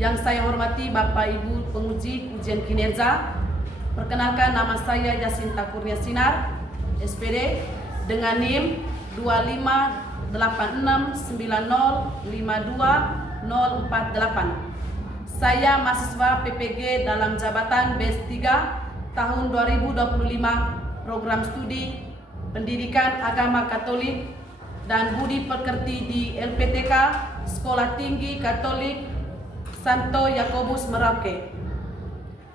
Yang saya hormati Bapak Ibu penguji ujian kinerja. Perkenalkan, nama saya Yasinta Kurnia Sinar, SPD, dengan NIM 258690520048. Saya mahasiswa PPG dalam jabatan BS3 tahun 2025, program studi Pendidikan Agama Katolik dan Budi Pekerti di LPTK Sekolah Tinggi Katolik Santo Yakobus Merauke.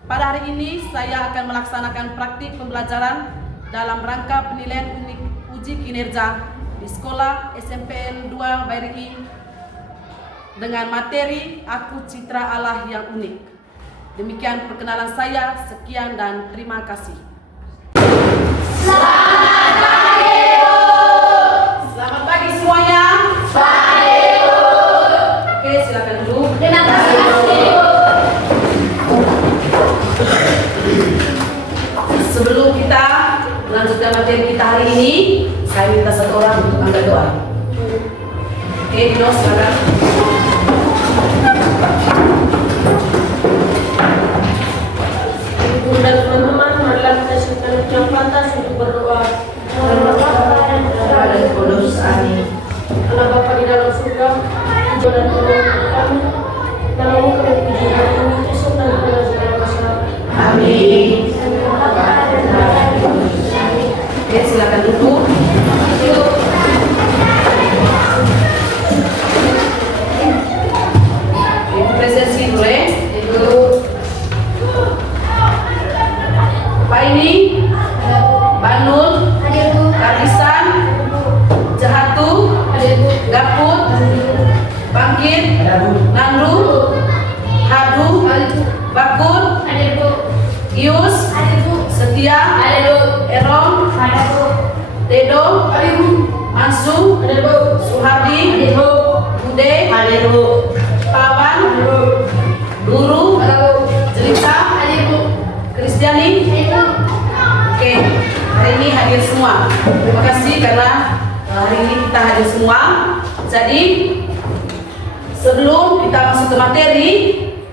Pada hari ini saya akan melaksanakan praktik pembelajaran dalam rangka penilaian uji kinerja di sekolah SMPN 2 BRI dengan materi Aku Citra Allah yang Unik. Demikian perkenalan saya, sekian dan terima kasih. Selamat pagi semuanya. Oke, silakan duduk. Sebelum kita melanjutkan materi kita hari ini, saya minta satu orang untuk angkat doa. Oke, Dino, silakan. Ibu dan teman-teman, marilah kita siapkan yang pantas untuk berdoa. Anak Bapa di dalam surga, Tuhan dan Tuhan kami, namamu kami puji hari ini, Yesus dan Tuhan segala masa. Amin. Oke, silakan duduk. Ibu presensi boleh. Pak ini Banul, Karisan, Jahatu, Gaput, Bangkit, Nandu, Hadu, Bakut, Gius, Setia, Erom, Dedo, Mansu, Suhardi, Bude, Pawan, Guru, Jelita, Kristiani. Oke, hari ini hadir semua. Terima kasih karena hari ini kita hadir semua. Jadi sebelum kita masuk ke materi,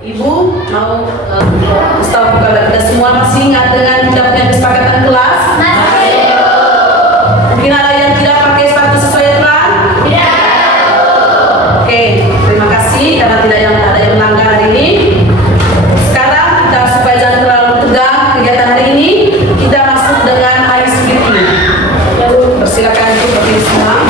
Ibu mau kasih tahu kepada kita semua, masih ingat dengan kita punya kesepakatan kelas? Mungkin ada yang tidak pakai sepatu sesuai aturan? Tidak. Oke, terima kasih karena tidak ada yang melanggar hari ini. Sekarang kita supaya jangan terlalu tegang kegiatan hari ini, kita masuk dengan ice scripting. Persilakan Ibu berdiri semua.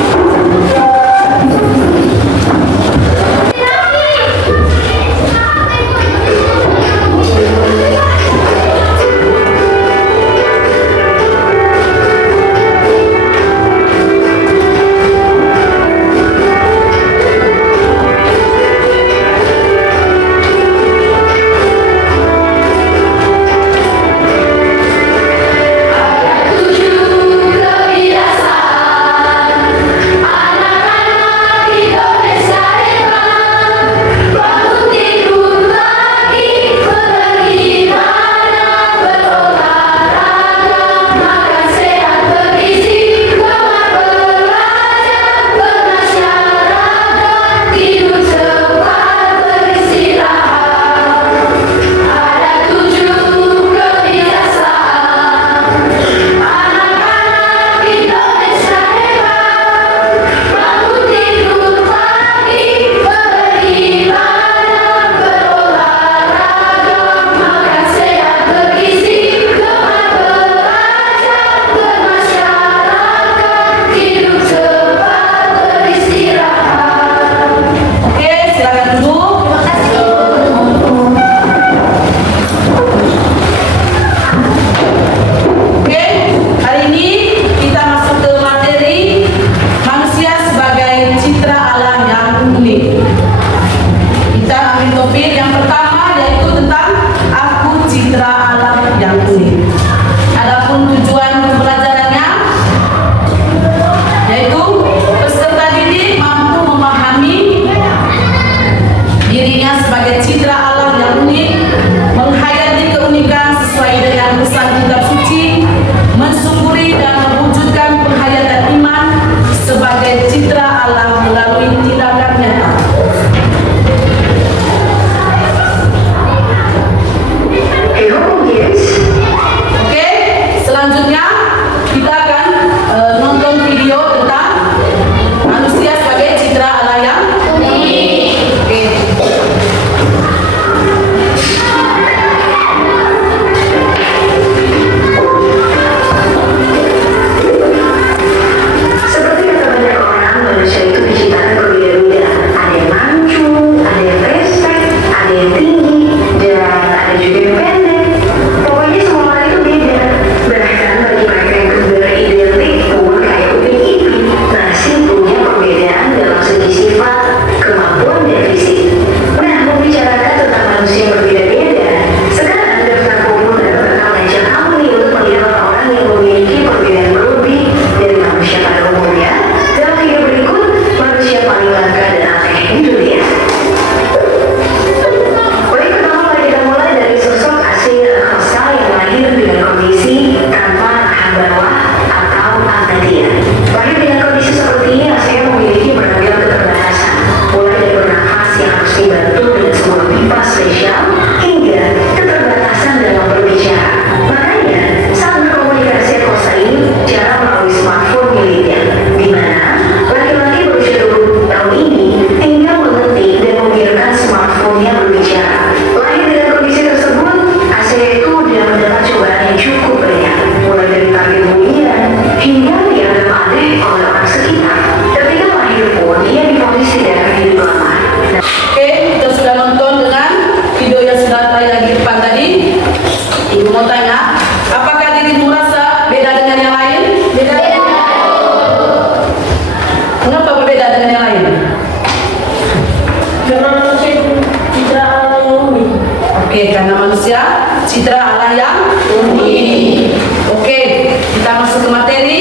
Oke, karena manusia citra Allah yang unik. Oke, kita masuk ke materi.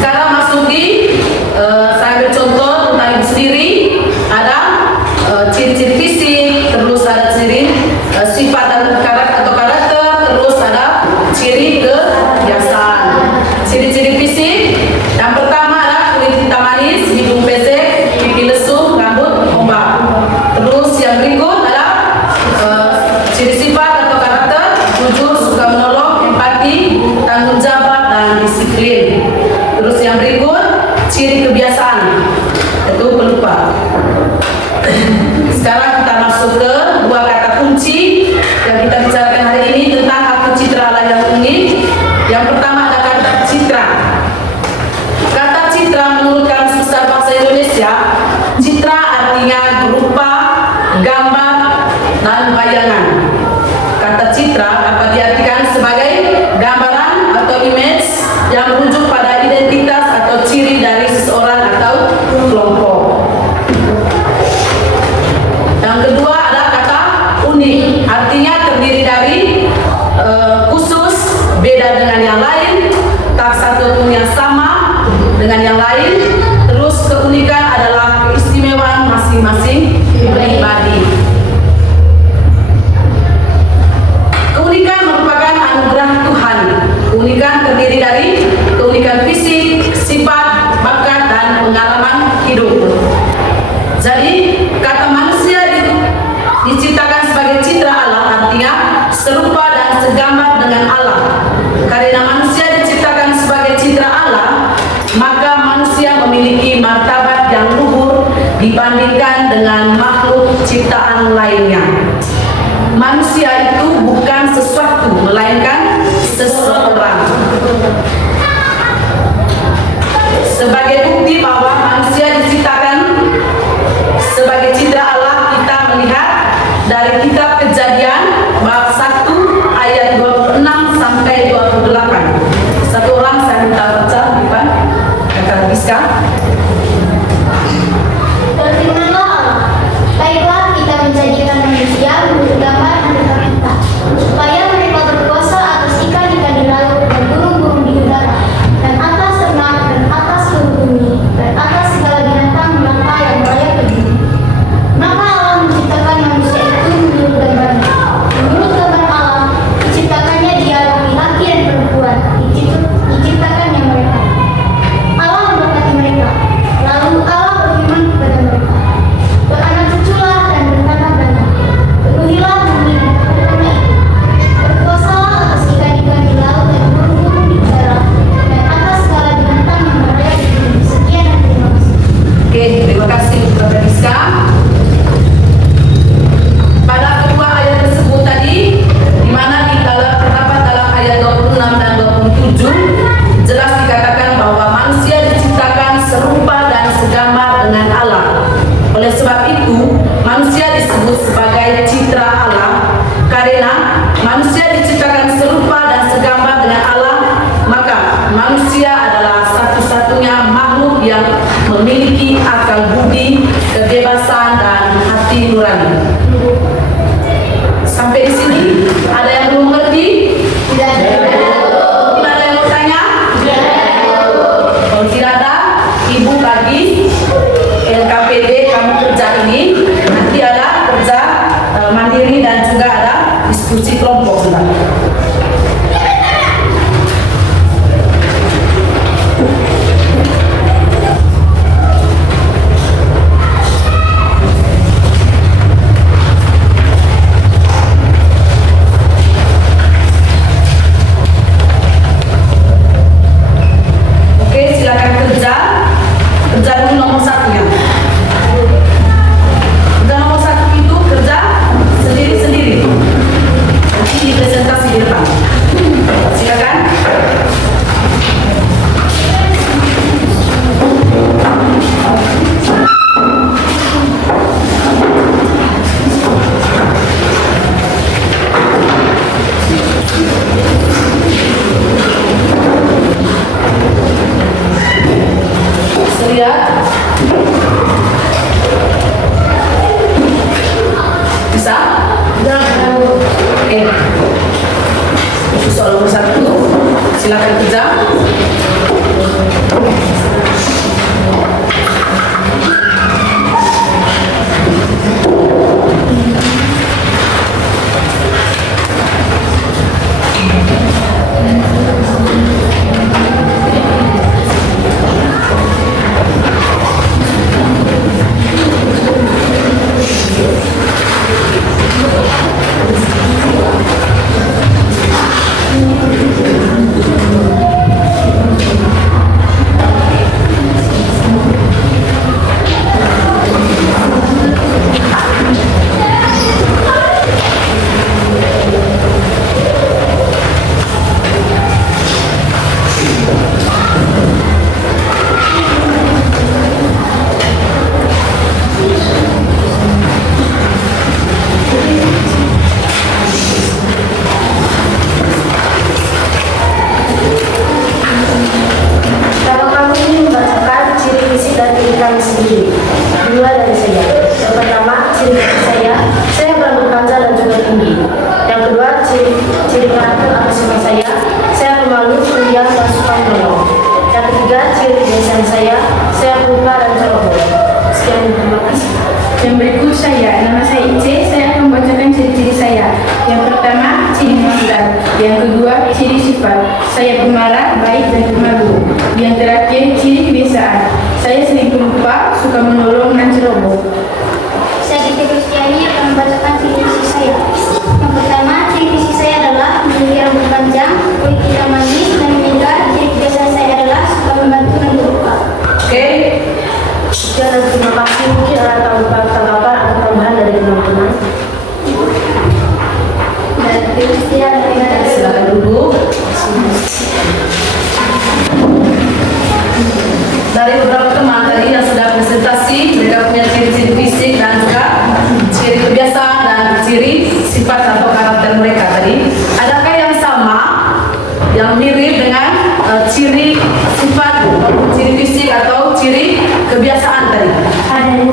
Sekarang masuk di saya ambil contoh tentang ibu sendiri. Ada ciri-ciri fisik, terus ada ciri sifat dan karakter, terus ada ciri kebiasaan. Ciri-ciri fisik yang pertama ada kulit hitam manis, hidung pesek, pipi lesu, rambut ombak. Terus yang berikut ada ciri sifat atau karakter: jujur, suka menolong, empati, tanggung jawab, dan disiplin. Terus yang berikut ciri kebiasaan, itu pelupa. Sekarang kita masuk ke dua kata kunci yang kita bicarakan hari ini tentang arti citra Allah yang unik. Yang pertama ada kata citra. Kata citra menurut Kamus Besar Bahasa Indonesia, citra artinya berupa gambar dan bayangan. Kata citra dapat diartikan sebagai gambaran atau image yang merujuk pada identitas atau ciri dari seseorang atau kelompok. Yang kedua ada kata unik, artinya terdiri dari khusus, beda dengan yang lain, tak satu pun yang sama dengan yang lain. Terus keunikan adalah keistimewaan masing-masing pribadi. Keunikan merupakan anugerah Tuhan. Keunikan terdiri dari keunikan fisik, sifat, bakat, dan pengalaman hidup. Jadi kata manusia diciptakan sebagai citra Allah, artinya serupa dan segambar dengan Allah. Karena manusia diciptakan sebagai citra Allah, maka manusia memiliki martabat yang luhur dibandingkan dengan makhluk ciptaan lainnya. Manusia itu bukan sesuatu, melainkan seseorang. Sebagai bukti bahwa manusia diciptakan sebagai citra Allah, kita melihat dari kitab Kejadian bab 1 ayat 26 sampai 28. Satu orang saya minta baca di depan. Kakak Rizka. Berfirmanlah Allah, baiklah kita menjadikan manusia menurut gambar aneka kita, supaya mereka berkuasa atas ikan-ikan di laut dan burung-burung di udara, dan atas ternak dan atas seluruh bumi, dan atas segala binatang melata yang merayap di bumi. Maka Allah menciptakan manusia itu menurut gambarnya. Menurut gambar Allah, diciptakannya dia laki-laki dan perempuan, diciptakannya mereka. Allah memberkati mereka. Lalu Allah berfirman kepada mereka, beranak cuculah dan bertanah banyak, penuhilah bumi dan peternak itu, berkuasalah atas ikan-ikan di laut dan burung-burung di udara, dan atas segala binatang yang merayap di bumi. Sekian dan terima kasih. Oke, terima kasih Kakak Rizka. Pada kedua ayat tersebut tadi, di mana terdapat dalam ayat 26 dan 27, jelas dikatakan bahwa manusia diciptakan serupa dan segambar dengan Allah. Oleh sebab itu, manusia disebut sebagai citra Allah. Karena manusia diciptakan serupa dan segambar dengan Allah, maka manusia adalah satu-satunya makhluk yang memiliki akal budi, kebebasan, dan hati nurani. Sampai di sini, ada yang belum mengerti? Tidak Mungkin ada yang mau tanya? Kalau tidak ada, Ibu bagi LKPD kamu kerja ini, nanti ada kerja mandiri dan juga ada diskusi kelompok juga. Oke, silakan kerja dulu nomor 1-nya. Kerja nomor 1 itu kerja sendiri-sendiri. Nanti dipresentasikan silakan kerja. Kalau kami ingin membacakan ciri fisik dan diri kami sendiri, dua dari saya. Yang pertama, ciri fisik saya berambut panjang dan juga tinggi. Yang kedua, ciri karakter atau sifat saya pemalu, pendiam dan suka menolong. Yang ketiga, ciri kebiasaan saya pelupa dan ceroboh. Sekian, terima kasih. Yang berikut nama saya Ice, saya akan membacakan ciri-ciri saya. Yang pertama, ciri modal. Yang kedua, ciri sifat. Saya pemarah, baik dan pemalu. Yang terakhir, ciri kebiasaan. Saya sering pelupa, suka menolong dan ceroboh. Saya Diti Kristiani akan membacakan ciri fisik saya. Yang pertama, ciri fisik saya adalah memiliki rambut panjang, kulit tidak manis dan meninggal. Ciri kebiasaan saya adalah suka membantu dan berbuka. Oke, Sekian dan terima kasih. Mungkin ada tanggapan atau tambahan dari teman-teman. Dan Kristian dengan silakan duduk. Dari beberapa teman tadi yang sudah presentasi, mereka punya ciri-ciri fisik dan juga ciri kebiasaan dan ciri sifat atau karakter mereka tadi. Adakah yang sama, yang mirip dengan ciri sifat, ciri fisik atau ciri kebiasaan tadi? ada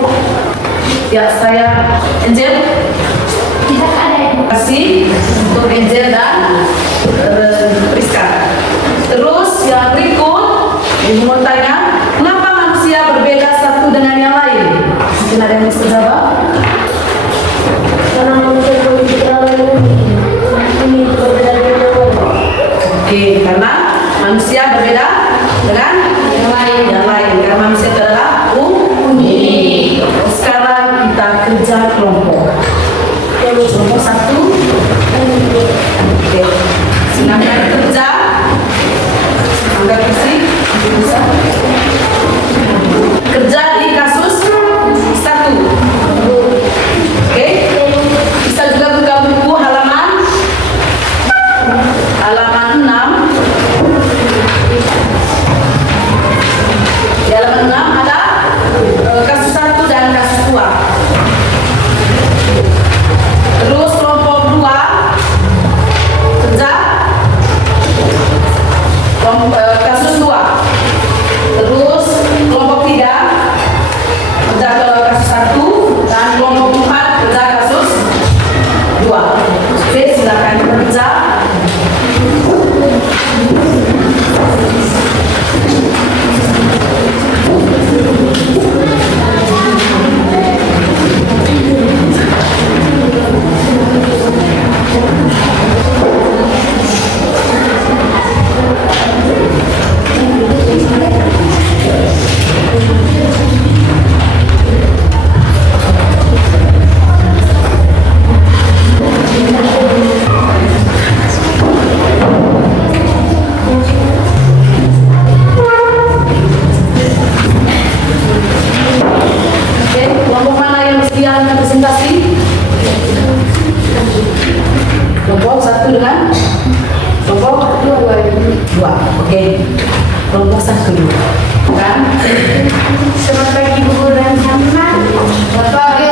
Ya, saya Angel. tidak ada Terima kasih untuk Angel dan Rizka. Terus yang berikut, ibu mau tanya, kenapa manusia berbeda satu dengan yang lain? Mungkin ada yang bisa jawab? Karena manusia memiliki ini berbeda-beda. Oke, karena manusia berbeda dengan yang lain. Karena manusia itu adalah unik. Sekarang kita kerja kelompok. Kelompok satu. Oke, silakan kerja. Angkat kursi, bisa. Kerja di kasus satu. Oke, bisa juga buka buku halaman 6. Di halaman 6 ada kasus 1 dan kasus 2. Terus kelompok 2 kerja kasus 2. Terus kelompok 3 kerja kasus 1 dan kelompok 4 kerja kasus 2. Oke, silakan kerja. Oke, kelompok mana yang sekian presentasi? Kelompok 1 dengan kelompok 2. Oke, kelompok 1 dulu. Kan? Selamat pagi Bu Guru dan teman-teman. Selamat pagi.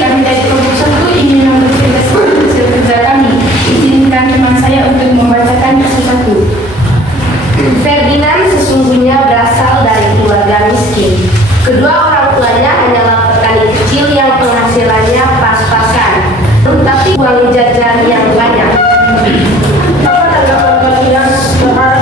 Kami dari kelompok 1 ingin mempresentasikan hasil kerja kami. Izinkan teman saya untuk membacakan kasus 1. Ferdinand sesungguhnya berasal dari keluarga miskin. Kedua orang tuanya hanyalah petani kecil yang penghasilannya pas-pasan, tapi uang jajan yang banyak. Apa tanggapan kalian terhadap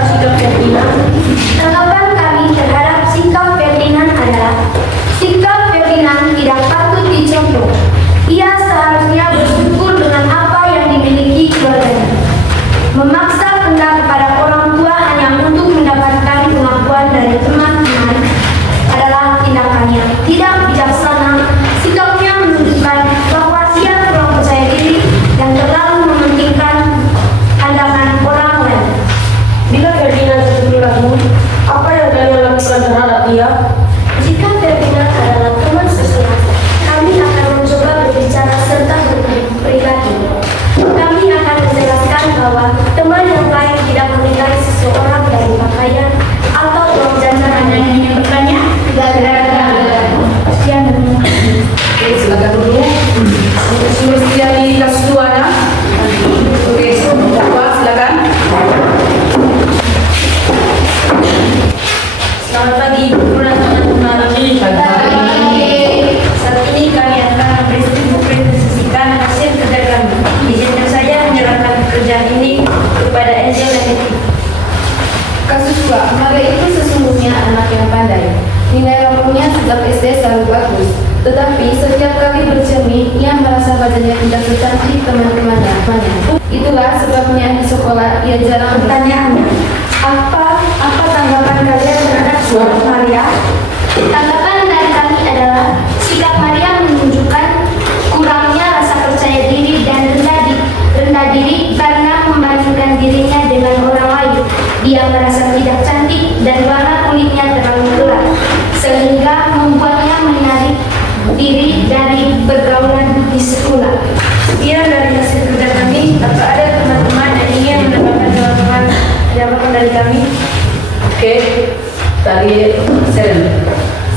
wajahnya tidak secantik teman-temannya. Itulah sebabnya di sekolah ia jarang Pertanyaannya, apa tanggapan kalian terhadap suara Maria? Tanggapan dari kami adalah sikap Maria menunjukkan kurangnya rasa percaya diri dan rendah diri karena membandingkan dirinya dengan orang lain. Dia merasa tidak cantik dan warna kulitnya terlalu gelap, sehingga membuatnya menarik diri dari pergaulan di sekolah. Sekian dari hasil kerja kami. Apa ada teman-teman yang ingin mendapatkan jawaban dari kami? Oke, dari Seren.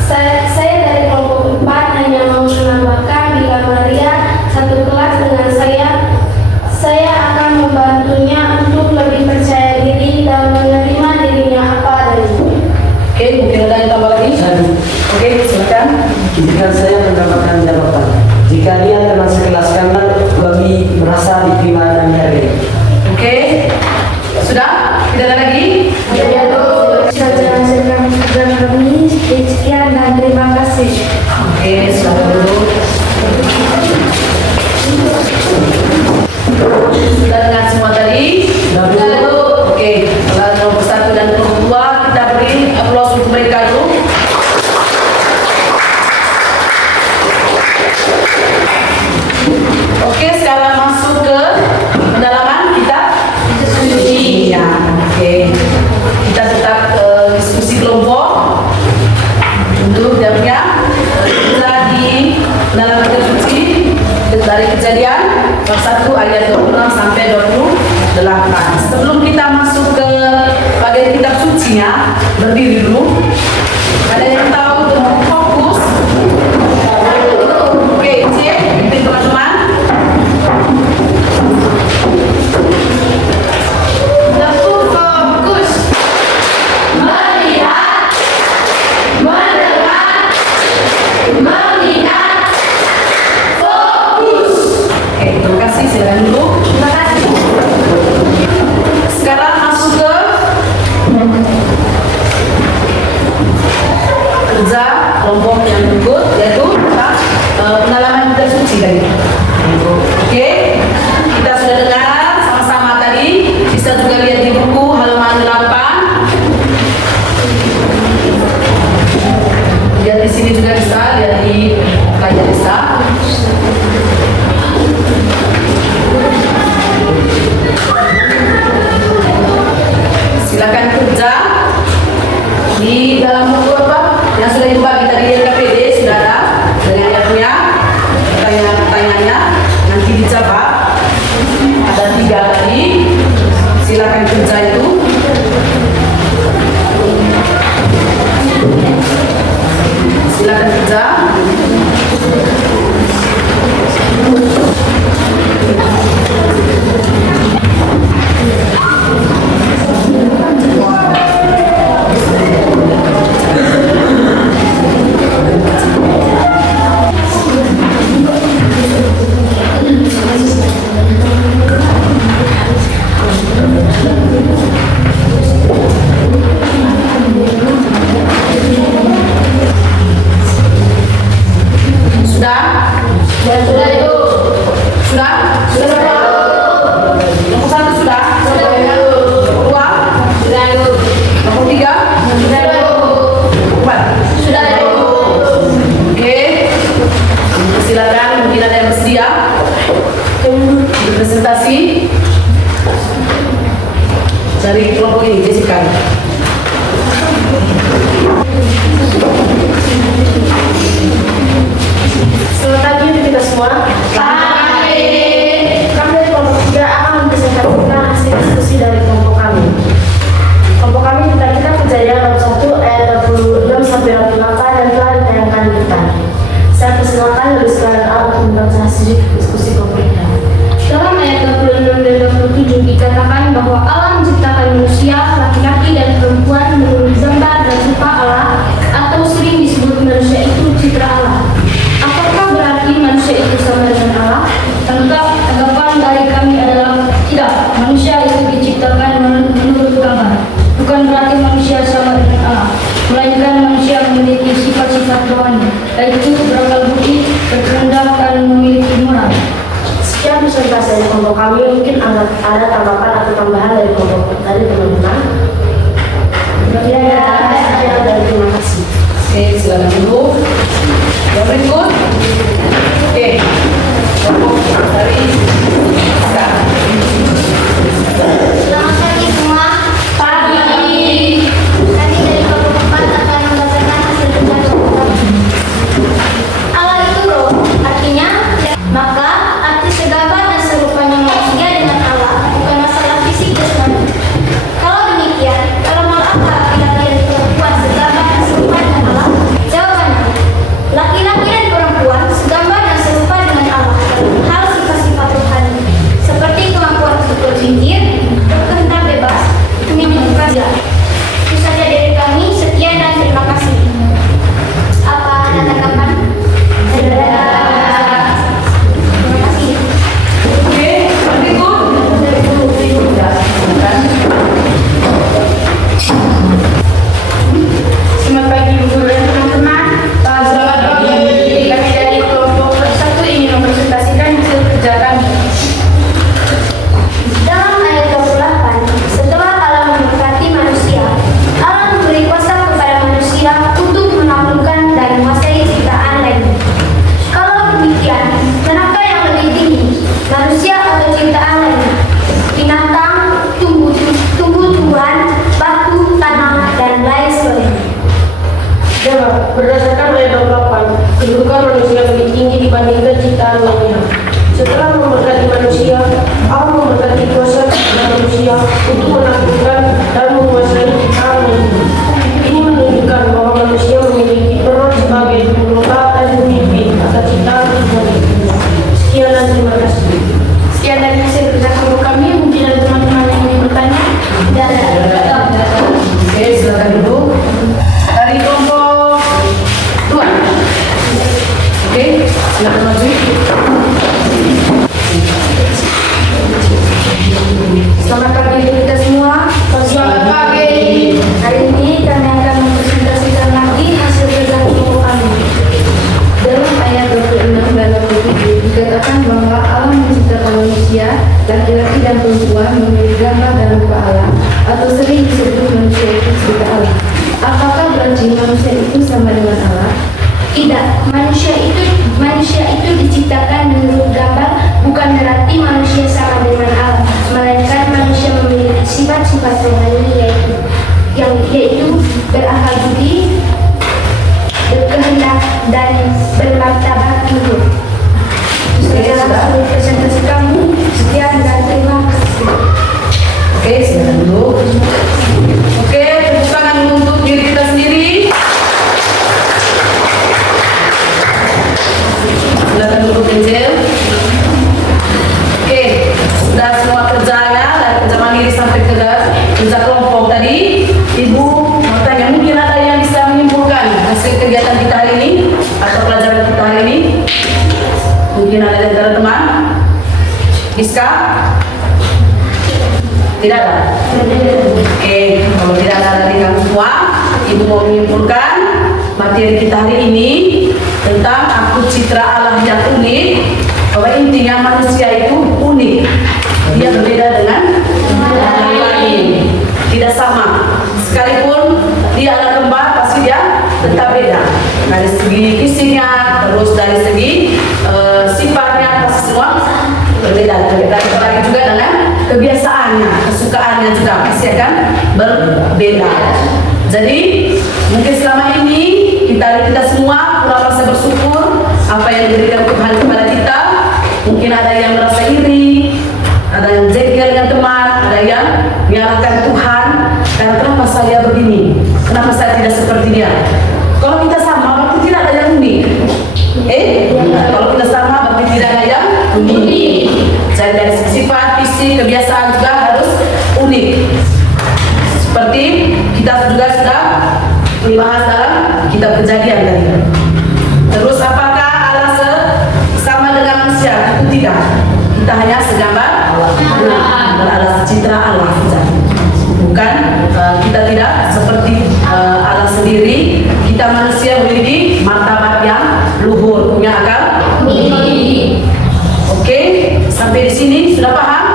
Saya dari kelompok 4 hanya mau menambahkan bila Maria satu kelas dengan saya akan membantunya untuk lebih percaya diri dan menerima dirinya apa adanya. Oke, mungkin ada yang tambah lagi? Oke, silakan. Jika saya mendapatkan jawaban, jika dia teman sekelas karena kami merasa diterima dan dihargai. Oke, sudah? Tidak ada lagi? Saja hasil kami. Sekian dan terima kasih. Oke, selamat dulu. Sudah dengar semua tadi? Sudah. Lalu, oke, kalau nomor 1 dan nomor 2 kita beri aplaus untuk mereka dulu. Oke, sekarang masuk ke pendalaman kita. Iya, oke. Kita tetap diskusi kelompok. Untuk jamnya kita di pendalaman suci dari kejadian bab 1 ayat 26 sampai 28. Sebelum kita masuk ke bagian kitab sucinya, berdiri dulu. Ada yang tahu untuk fokus? Oke, cek, pimpin teman-teman. Fokus. Melihat. Mendengar. Mengingat. Fokus. Oke, terima kasih. Silakan dulu. Terima kasih. Sekarang masuk ke kerja kelompok yang berikut, yaitu pendalaman kitab suci tadi. Oke, kita sudah dengar sama-sama tadi. Bisa juga lihat di buku halaman 8. Lihat di sini juga bisa, lihat di layar bisa. Silakan kerja di dalam buku apa yang sudah dibagi tadi di LKPD sudah ada dengan yang punya pertanyaannya nanti dijawab. Ada 3 tadi. Silakan kerja itu. Silakan kerja. Sudah? Sudah itu. Sudah? Sudah. Nomor 1 sudah? Sudah. Nomor 2? Sudah. Nomor 3? Sudah. 4? Sudah. Oke. Silakan, mungkin ada yang bersedia presentasi dari kelompok ini, Jessica. Selamat pagi untuk kita semua. Kami dari kelompok 3 akan mempresentasikan hasil diskusi dari kelompok kami. Kelompok kami kita kejadian bab 1 ayat 26 sampai 28 dan telah ditayangkan di depan. Saya persilakan dari sekarang A untuk membaca hasil diskusi kelompok kita. Dalam ayat 26 dan 27 dikatakan bahwa Allah menciptakan manusia, laki-laki dan perempuan menurut gambar dan rupa Allah, atau sering disebut manusia itu citra Allah. Apakah berarti manusia itu sama dengan Allah? mungkin ada tanggapan atau tambahan dari kelompok tadi teman-teman? Ya, dan terima kasih. Oke, silakan dulu. Yang berikut. Oke. Kelompok dari Iska. Selamat pagi semua. Pagi. Kami dari kelompok 4 akan membacakan hasil debat pertama. Allah itu roh, artinya maka arti segambar dan serupanya manusia dengan Allah, bukan masalah fisik jasmani. Kalau demikian, dalam hal apa laki-laki dan perempuan segambar dan serupa dengan Allah? Jawabannya, laki-laki dan perempuan segambar dan serupa dengan Allah dalam hal sifat-sifat rohani, seperti kemampuan untuk berpikir, berkehendak bebas, menyukai. Itu saja dari kami. Sekian dan terima kasih. Apa ada tanggapan? Terima kasih. Oke, yang berikut. Selamat pagi Bu Guru dan teman-teman. Selamat pagi. Kami dari kelompok 1 ingin mempresentasikan hasil kerja kami. Dalam ayat 28, setelah Allah memberkati manusia, Allah memberi kuasa kepada manusia untuk menaklukkan dan menguasai ciptaan lainnya. Kalau demikian, manakah yang lebih tinggi, manusia atau ciptaan lainnya? Binatang, tumbuh-tumbuhan, batu, tanah, dan lain sebagainya. Jawab, berdasarkan ayat 28, kedudukan manusia lebih tinggi dibandingkan ciptaan lainnya. Setelah memberkati manusia, Allah memberkati kuasa kepada manusia untuk menaklukkan dan menguasai ciptaan lainnya. Ini menunjukkan bahwa manusia memiliki peran sebagai pengelola dan pemimpin atas ciptaan Tuhan. Sekian dan terima kasih. Sekian dari hasil kerja kelompok kami. Mungkin ada teman-teman yang ingin bertanya. Oke, silakan dulu. Dari kelompok 2. Oke, silakan maju. Selamat pagi untuk kita semua. Selamat pagi. Hari ini kami akan mempresentasikan lagi hasil kerja kelompok kami. Dalam ayat 26 dan 27 dikatakan bahwa Allah menciptakan manusia, laki-laki dan perempuan memiliki gambar dan rupa Allah, atau sering disebut manusia itu sebagai Allah. Apakah berarti manusia itu sama dengan Allah? Tidak, manusia itu diciptakan menurut gambar, bukan berarti manusia sama dengan Allah, melainkan manusia memiliki sifat-sifat rohani yaitu berakal budi, berkehendak, dan bermartabat luhur. Sekian hasil presentasi kami. Sekian dan terima kasih. Oke, silakan dulu. Oke, tepuk tangan untuk diri kita sendiri. Silakan dulu Angel. Oke, sudah semua kerjanya dari kerja mandiri sampai kerja kelompok tadi. Ibu mau tanya, mungkin ada yang bisa menyimpulkan hasil kegiatan kita hari ini atau pelajaran kita hari ini? Mungkin ada dari teman. Iska? Tidak ada? Oke, kalau tidak ada dari kamu semua, Ibu mau menyimpulkan materi kita hari ini tentang aku citra Allah yang unik, bahwa intinya manusia itu unik. Dia berbeda dengan yang lain, tidak sama. Sekalipun dia anak kembar, pasti dia tetap beda. Dari segi fisiknya, terus dari segi sifatnya, pasti semua berbeda. Apalagi juga dengan kebiasaannya, kesukaannya juga pasti akan berbeda. Jadi mungkin selama ini kita semua kurang merasa bersyukur apa yang diberikan Tuhan kepada kita. Mungkin ada yang merasa iri, ada yang jengkel dengan teman, ada yang menyalahkan Tuhan. Karena kenapa saya begini? Kenapa saya tidak seperti dia? Kalau kita sama, berarti tidak ada yang unik. Kalau kita sama, berarti tidak ada yang unik. Jadi dari sifat, fisik, kebiasaan juga harus unik. Seperti kita juga sudah dibahas dalam kitab Kejadian tadi. Terus apakah Allah sama dengan manusia? Itu tidak. Kita hanya segambar Allah, citra Allah saja. Bukan kita tidak seperti Allah sendiri. Kita manusia memiliki martabat yang luhur, punya akal. Oke, sampai di sini sudah paham?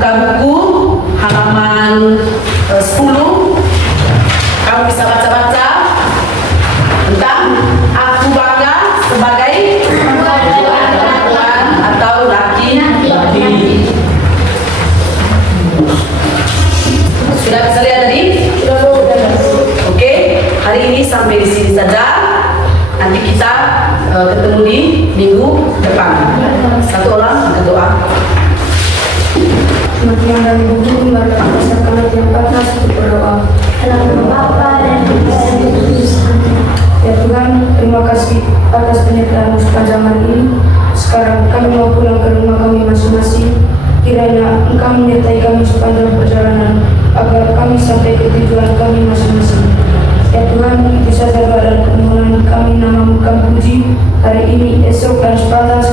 buka buku halaman 10. Kamu bisa baca-baca tentang aku bangga sebagai perempuan atau laki. Sudah bisa lihat tadi? Oke, hari ini sampai di sini saja. Nanti kita ketemu di minggu depan. Satu orang berdoa. Semakin dari bumi mereka pasarkan yang panas untuk berdoa. Dalam Bapa dan Putra dan Roh Kudus. Ya Tuhan, terima kasih atas penyertaan sepanjang hari ini. Sekarang kami mau pulang ke rumah kami masing-masing. Kiranya Engkau menyertai kami sepanjang perjalanan, agar kami sampai ke tujuan kami masing-masing. Ya Tuhan, itu saja doa dan permohonan kami, namamu kami puji hari ini, esok, dan sepanjang